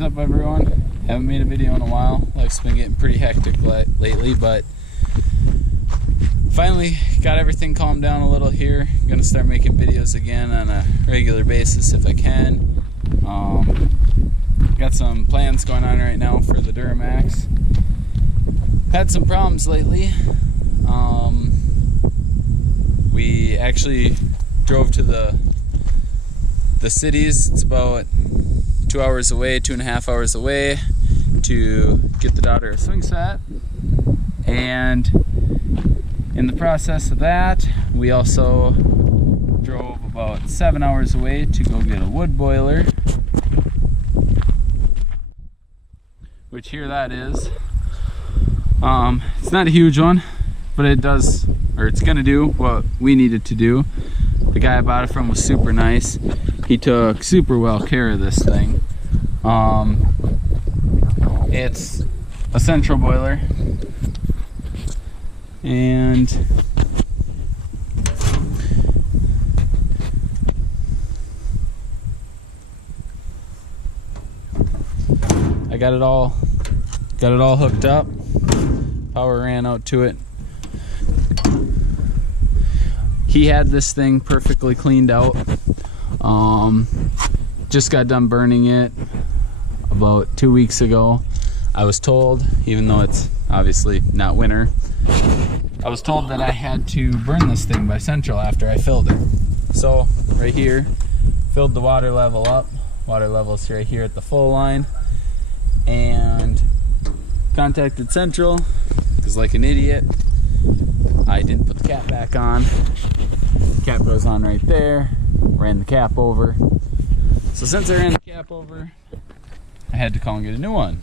What's up, everyone? Haven't made a video in a while. Life's been getting pretty hectic lately, but finally got everything calmed down a little here. I'm gonna start making videos again on a regular basis if I can. Got some plans going on right now for the Duramax. Had some problems lately. We actually drove to the cities. It's about 2 hours away, 2.5 hours away, to get the daughter a swing set. And in the process of that, we also drove about 7 hours away to go get a wood boiler, which here that is. It's not a huge one, but it does, or it's gonna do what we needed to do. The guy I bought it from was super nice. He took super well care of this thing. It's a central boiler, and I got it all hooked up. Power ran out to it. He had this thing perfectly cleaned out. Just got done burning it about 2 weeks ago. I was told, even though it's obviously not winter, I was told that I had to burn this thing by central after I filled it. So right here, filled the water level up. Water level's right here at the full line, and contacted central because, like an idiot, I didn't put the cap back on. Cap goes on right there. Ran the cap over. So since I ran the cap over, I had to call and get a new one.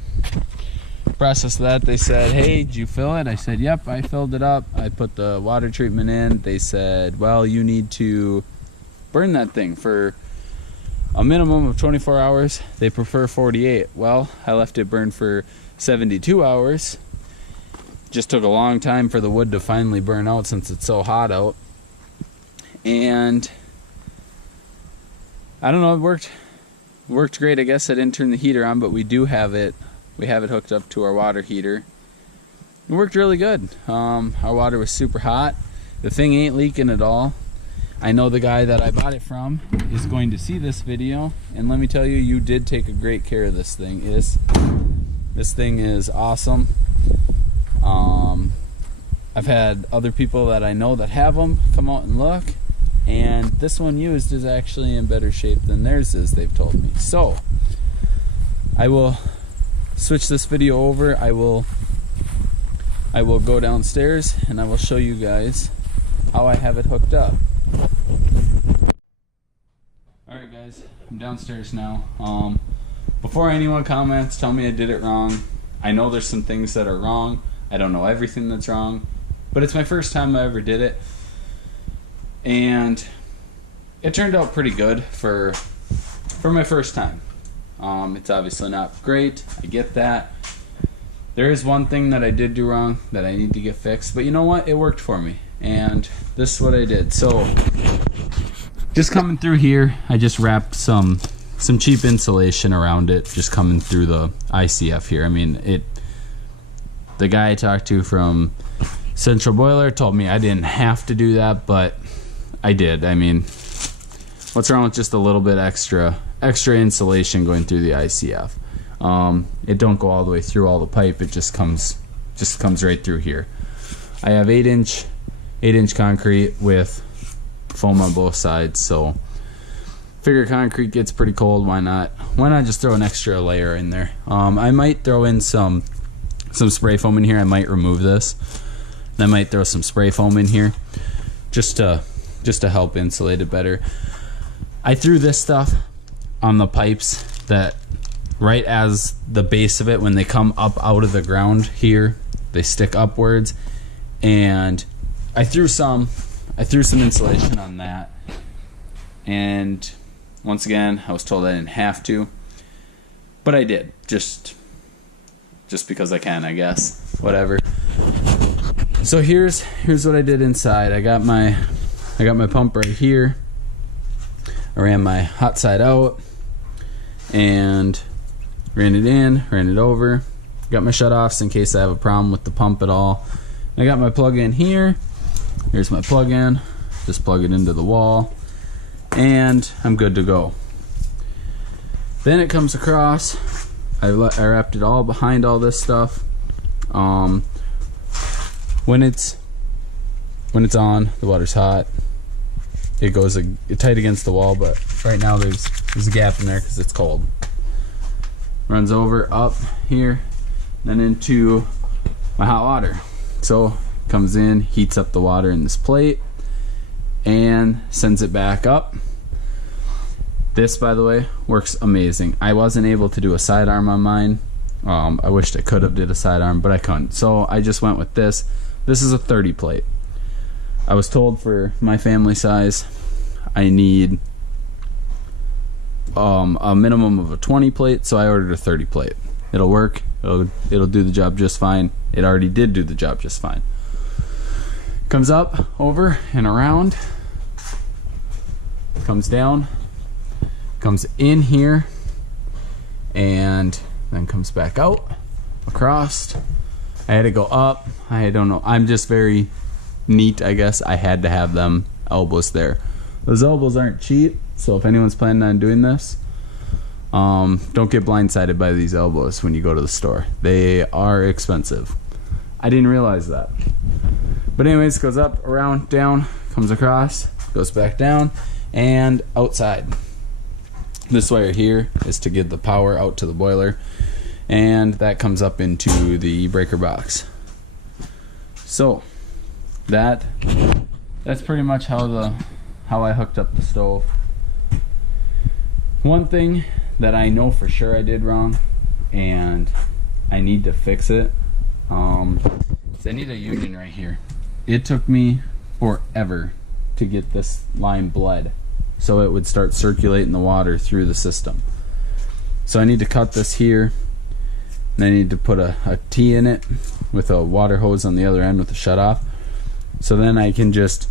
Process of that, they said, hey, did you fill it? I said, yep, I filled it up. I put the water treatment in. They said, well, you need to burn that thing for a minimum of 24 hours. They prefer 48. Well, I left it burn for 72 hours. Just took a long time for the wood to finally burn out since it's so hot out. And I don't know, it worked great. I guess I didn't turn the heater on, but we have it hooked up to our water heater. It worked really good. Our water was super hot. The thing ain't leaking at all. I know the guy that I bought it from is going to see this video, and let me tell you, you did take a great care of this thing. This thing is awesome. I've had other people that I know that have them come out and look, and this one used is actually in better shape than theirs is, they've told me. So I will switch this video over. I will go downstairs and I will show you guys how I have it hooked up. Alright guys, I'm downstairs now. Before anyone comments, tell me I did it wrong. I know there's some things that are wrong. I don't know everything that's wrong, but it's my first time I ever did it, and it turned out pretty good for my first time. It's obviously not great, I get that. There is one thing that I did do wrong that I need to get fixed, but you know what, it worked for me, and this is what I did. So just coming through here, I just wrapped some cheap insulation around it, just coming through the ICF here. I mean, the guy I talked to from Central Boiler told me I didn't have to do that, but I did. I mean, what's wrong with just a little bit extra insulation going through the ICF? It don't go all the way through all the pipe. It just comes right through here. I have 8-inch concrete with foam on both sides, so figure concrete gets pretty cold. Why not just throw an extra layer in there? I might throw in some spray foam in here. I might remove this. I might throw some spray foam in here just to help insulate it better. I threw this stuff on the pipes that right as the base of it, when they come up out of the ground here, they stick upwards, and I threw some insulation on that. And once again, I was told I didn't have to, but I did, just because I can, I guess. Whatever. So here's what I did inside. I got my pump right here. I ran my hot side out, and ran it in, ran it over, got my shutoffs in case I have a problem with the pump at all. I got my plug in here. Here's my plug in. Just plug it into the wall and I'm good to go. Then it comes across. I wrapped it all behind all this stuff. When it's on, the water's hot. It goes tight against the wall, but right now there's a gap in there because it's cold. Runs over up here, then into my hot water. So comes in, heats up the water in this plate, and sends it back up. This, by the way, works amazing. I wasn't able to do a sidearm on mine. I wished I could have did a sidearm, but I couldn't. So I just went with this. This is a 30 plate. I was told for my family size, I need a minimum of a 20 plate, so I ordered a 30 plate. It'll work. It'll do the job just fine. It already did do the job just fine. Comes up, over, and around. Comes down. Comes in here. And then comes back out. Across. I had to go up. I don't know. I'm just very neat, I guess. I had to have them elbows there. Those elbows aren't cheap, so if anyone's planning on doing this, don't get blindsided by these elbows when you go to the store. They are expensive. I didn't realize that. But anyways, goes up, around, down, comes across, goes back down, and outside. This wire here is to give the power out to the boiler, and that comes up into the breaker box. So that's pretty much how I hooked up the stove. One thing that I know for sure I did wrong, and I need to fix it, is I need a union right here. It took me forever to get this line bled so it would start circulating the water through the system. So I need to cut this here, and I need to put a T in it with a water hose on the other end with a shutoff. So then I can just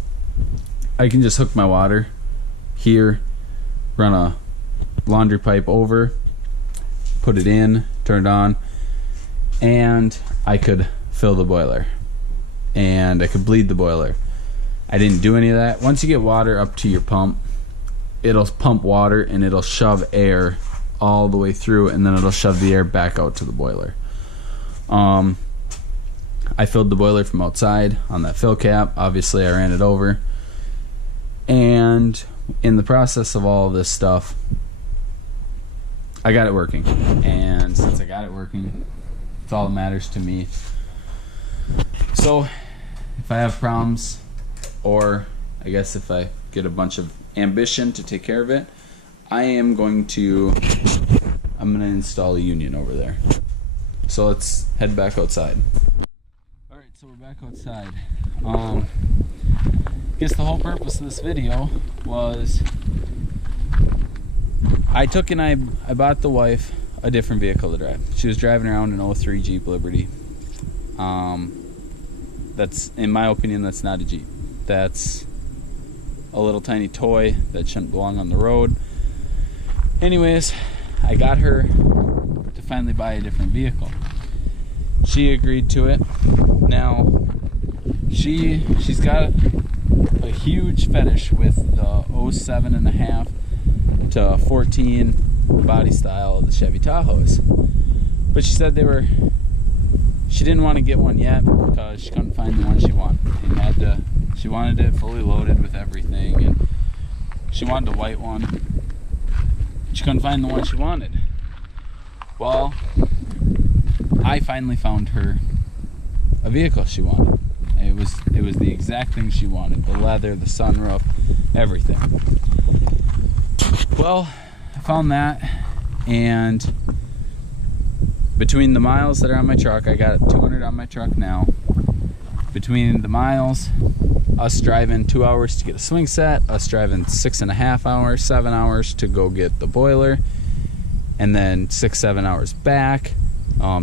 hook my water here, run a laundry pipe over, put it in, turn it on, and I could fill the boiler. And I could bleed the boiler. I didn't do any of that. Once you get water up to your pump, it'll pump water and it'll shove air all the way through, and then it'll shove the air back out to the boiler. I filled the boiler from outside on that fill cap. Obviously I ran it over, and in the process of all of this stuff, I got it working. And since I got it working, it's all that matters to me. So if I have problems, or I guess if I get a bunch of ambition to take care of it, I'm going to install a union over there. So let's head back outside. Alright, so we're back outside. I guess the whole purpose of this video was I bought the wife a different vehicle to drive. She was driving around an 03 Jeep Liberty. That's, in my opinion, that's not a Jeep. That's a little tiny toy that shouldn't belong on the road. Anyways, I got her to finally buy a different vehicle. She agreed to it. Now, she's got a huge fetish with the 07.5 to 14 body style of the Chevy Tahoes. But she said she didn't want to get one yet because she couldn't find the one she wanted. She wanted it fully loaded with everything, and she wanted a white one. She couldn't find the one she wanted. Well, I finally found her a vehicle she wanted. It was the exact thing she wanted. The leather, the sunroof, everything. Well, I found that, and between the miles that are on my truck, I got 200 on my truck now. Between the miles, us driving 2 hours to get a swing set, us driving 6.5 hours, 7 hours to go get the boiler, and then 6-7 hours back,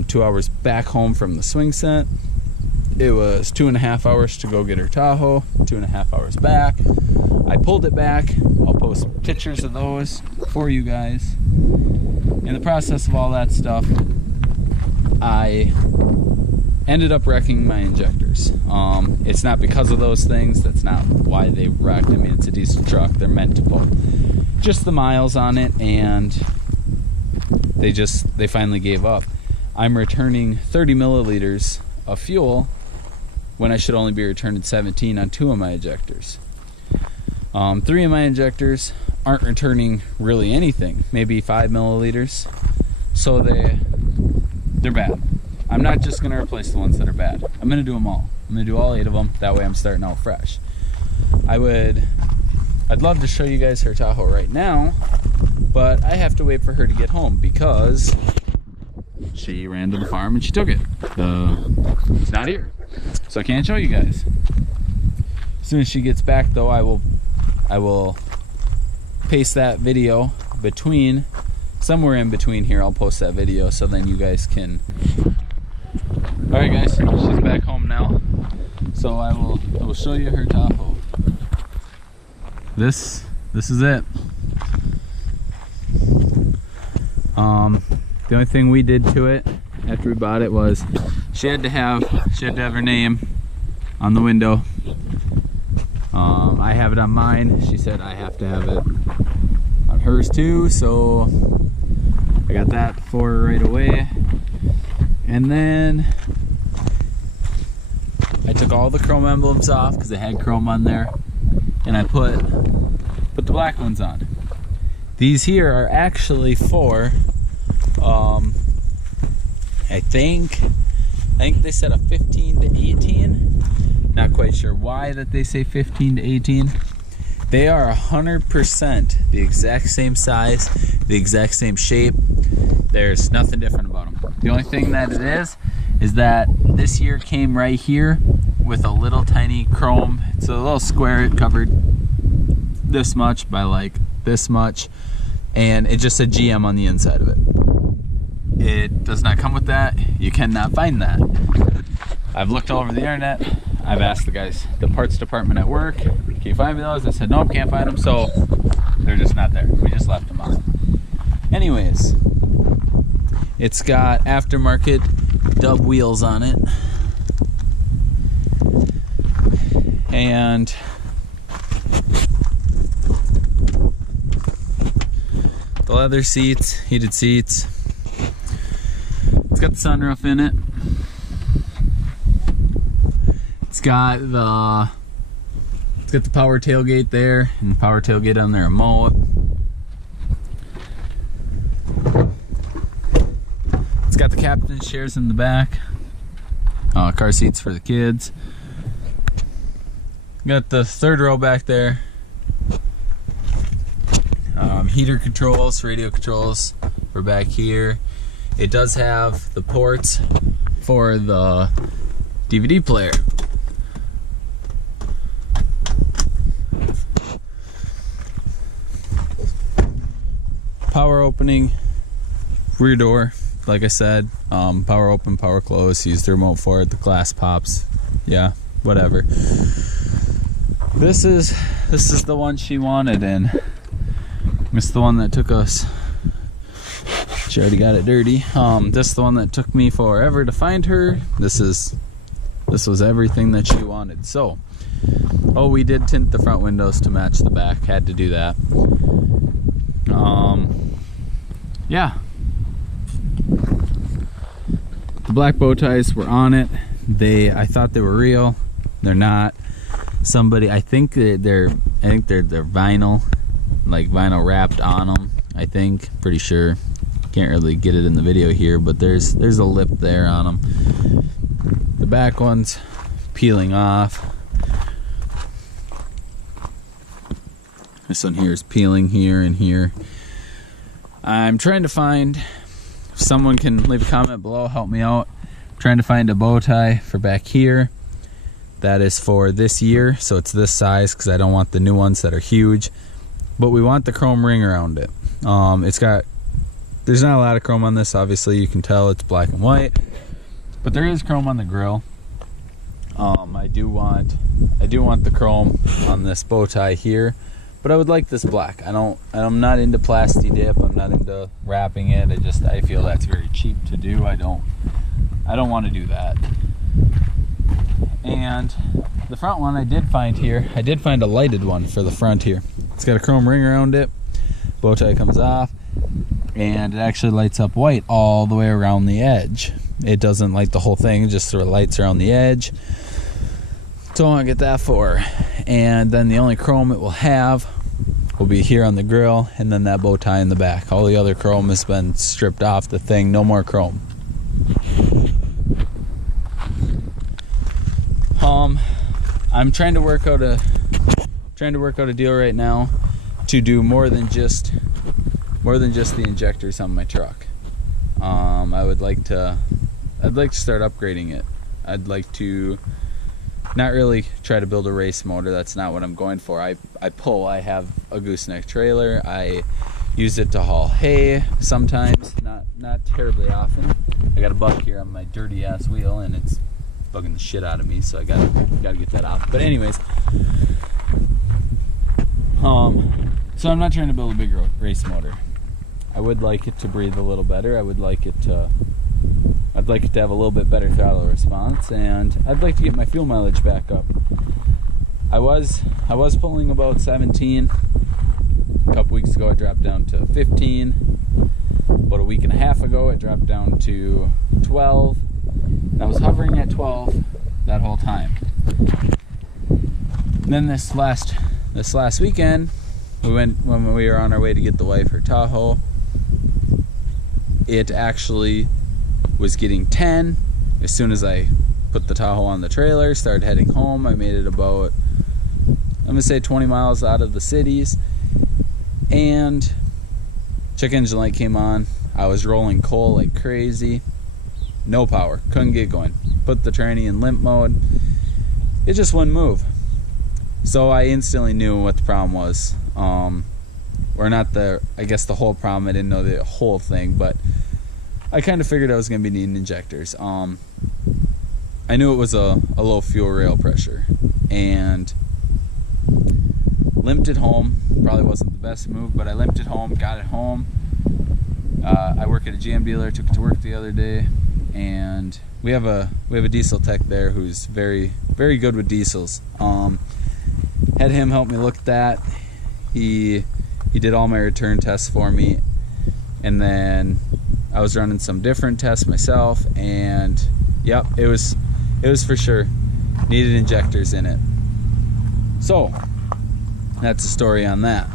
2 hours back home from the swing set, It was 2.5 hours to go get her Tahoe, 2.5 hours back. I pulled it back. I'll post pictures of those for you guys. In the process of all that stuff, I ended up wrecking my injectors. It's not because of those things. That's not why they wrecked. I mean, it's a diesel truck. They're meant to pull. Just the miles on it, and they finally gave up. I'm returning 30 milliliters of fuel when I should only be returning 17 on 2 of my injectors. 3 of my injectors aren't returning really anything, maybe 5 milliliters. So they're bad. I'm not just gonna replace the ones that are bad. I'm gonna do them all. I'm gonna do all 8 of them. That way I'm starting out fresh. I'd love to show you guys her Tahoe right now, but I have to wait for her to get home because she ran to the farm and she took it. It's not here, so I can't show you guys. As soon as she gets back, though, I will paste that video somewhere in between here. I'll post that video so then you guys can. All right, guys, she's back home now, so I will show you her Tahoe. This is it. The only thing we did to it after we bought it was she had to have her name on the window. I have it on mine. She said I have to have it on hers too, so I got that for her right away. And then I took all the chrome emblems off because they had chrome on there, and I put the black ones on. These here are actually for I think they said a 15 to 18. Not quite sure why that they say 15 to 18. They are 100% the exact same size, the exact same shape. There's nothing different about them. The only thing that it is that this year came right here with a little tiny chrome. It's a little square. It covered this much by like this much, and it just said GM on the inside of it. It does not come with that. You cannot find that. I've looked all over the internet. I've asked the parts department at work, can you find me those? They said nope, can't find them, so they're just not there. We just left them on. Anyways, it's got aftermarket dub wheels on it, and the leather seats, heated seats. It's got the sunroof in it. It's got the power tailgate there, and the power tailgate on there remote. It's got the captain's chairs in the back. Car seats for the kids. Got the third row back there. Heater controls, radio controls for back here. It does have the ports for the DVD player. Power opening, rear door, like I said, power open, power close, use the remote for it, the glass pops, yeah, whatever. This is the one she wanted, and it's the one that took us, she already got it dirty. This is the one that took me forever to find her. This was everything that she wanted. So, we did tint the front windows to match the back, had to do that. Yeah, the black bow ties were on it. I thought they were real. They're not. I think they're vinyl, like vinyl wrapped on them. I think, pretty sure. Can't really get it in the video here, but there's a lip there on them. The back one's peeling off. This one here is peeling here and here. I'm trying to find, if someone can leave a comment below, help me out. I'm trying to find a bow tie for back here that is for this year, so it's this size, because I don't want the new ones that are huge, but we want the chrome ring around it. There's not a lot of chrome on this, obviously. You can tell it's black and white, but there is chrome on the grill. I do want the chrome on this bow tie here, but I would like this black. I'm not into plasti dip. I'm not into wrapping it. I feel that's very cheap to do. I don't want to do that. And the front one I did find here. I did find a lighted one for the front here. It's got a chrome ring around it. Bow tie comes off, and it actually lights up white all the way around the edge. It doesn't light the whole thing, just sort of lights around the edge. So I want to get that for her. And then the only chrome it will have will be here on the grill, and then that bow tie in the back. All the other chrome has been stripped off the thing. No more chrome. I'm trying to work out a deal right now to do more than just the injectors on my truck. I'd like to start upgrading it. I'd like to not really try to build a race motor. That's not what I'm going for. I have a Gooseneck trailer. I use it to haul hay sometimes, not terribly often. I got a buck here on my dirty ass wheel, and it's bugging the shit out of me, so I gotta get that off. But anyways, so I'm not trying to build a big race motor. I would like it to breathe a little better. I'd like it to have a little bit better throttle response, and I'd like to get my fuel mileage back up. I was pulling about 17. A couple weeks ago, it dropped down to 15. About a week and a half ago, it dropped down to 12. And I was hovering at 12 that whole time. And then this last weekend, when we were on our way to get the wife her Tahoe. It actually was getting 10 as soon as I put the Tahoe on the trailer, started heading home. I made it about, I'm gonna say 20 miles out of the cities, and check engine light came on. I was rolling coal like crazy. No power, couldn't get going. Put the tranny in limp mode. It just wouldn't move. So I instantly knew what the problem was. Or not I guess the whole problem. I didn't know the whole thing, but I kind of figured I was going to be needing injectors. I knew it was a low fuel rail pressure, and limped it home. Probably wasn't the best move, but I limped it home, got it home. I work at a GM dealer, took it to work the other day, and we have a diesel tech there who's very, very good with diesels. Had him help me look at that. He did all my return tests for me, and then I was running some different tests myself, and yep, it was for sure needed injectors in it. So that's the story on that.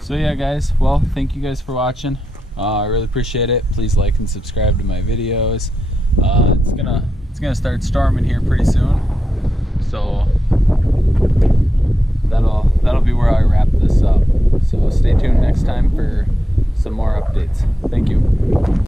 So yeah, guys, well, thank you guys for watching. I really appreciate it. Please like and subscribe to my videos. It's gonna start storming here pretty soon, so that'll be where I wrap this up. So stay tuned next time for some more updates. Thank you.